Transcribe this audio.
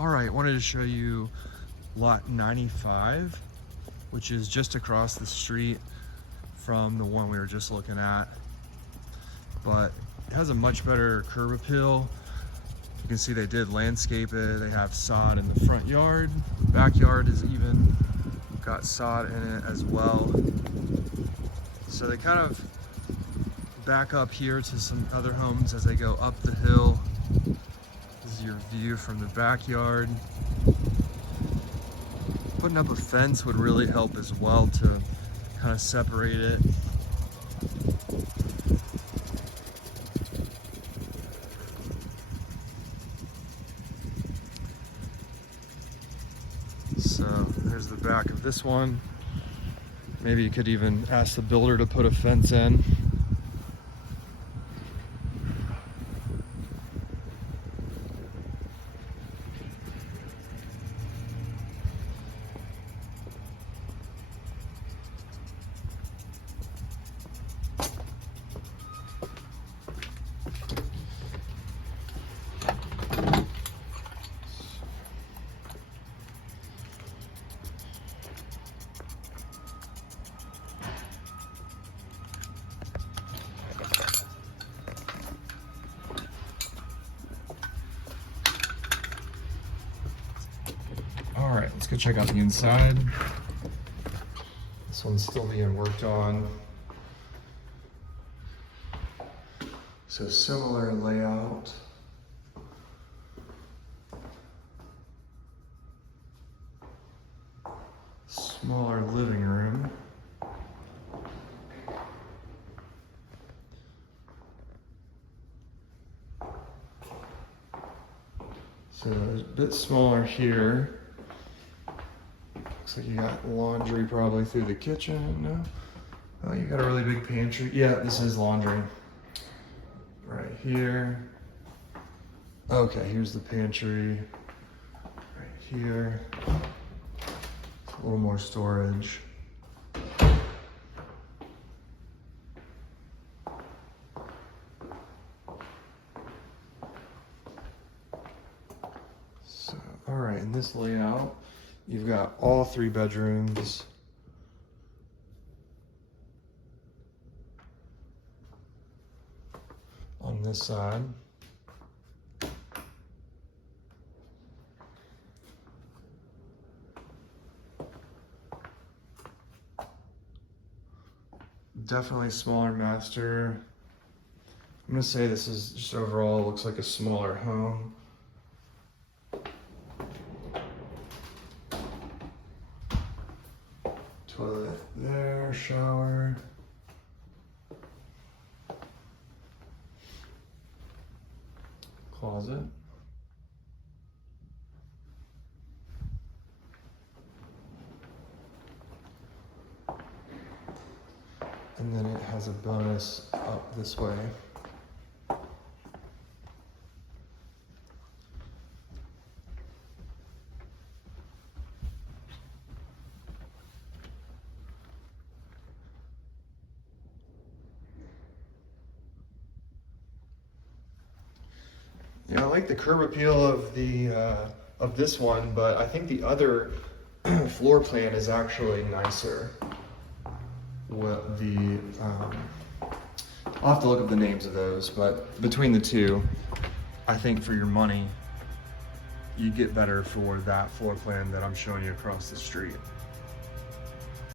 All right, wanted to show you lot 95, which is just across the street from the one we were just looking at, but it has a much better curb appeal. You can see they did landscape it. They have sod in the front yard. Backyard is even got sod in it as well. So they kind of back up here to some other homes as they go up the hill. This is your view from the backyard. Putting up a fence would really help as well to kind of separate it. So there's the back of this one. Maybe you could even ask the builder to put a fence in. All right, let's go check out the inside. This one's still being worked on. So similar layout. Smaller living room. So it's a bit smaller here. Looks like you got laundry probably through the kitchen. No? Oh, you got a really big pantry. Yeah, this is laundry. Right here. Okay, here's the pantry. Right here. A little more storage. So, all right, in this layout, you've got all 3 bedrooms. On this side. Definitely smaller master. I'm gonna say this is just overall looks like a smaller home. Toilet there, shower. Closet. And then it has a bonus up this way. Yeah, I like the curb appeal of of this one, but I think the other floor plan is actually nicer. What the I'll have to look up the names of those, but between the two, I think for your money, you get better for that floor plan that I'm showing you across the street.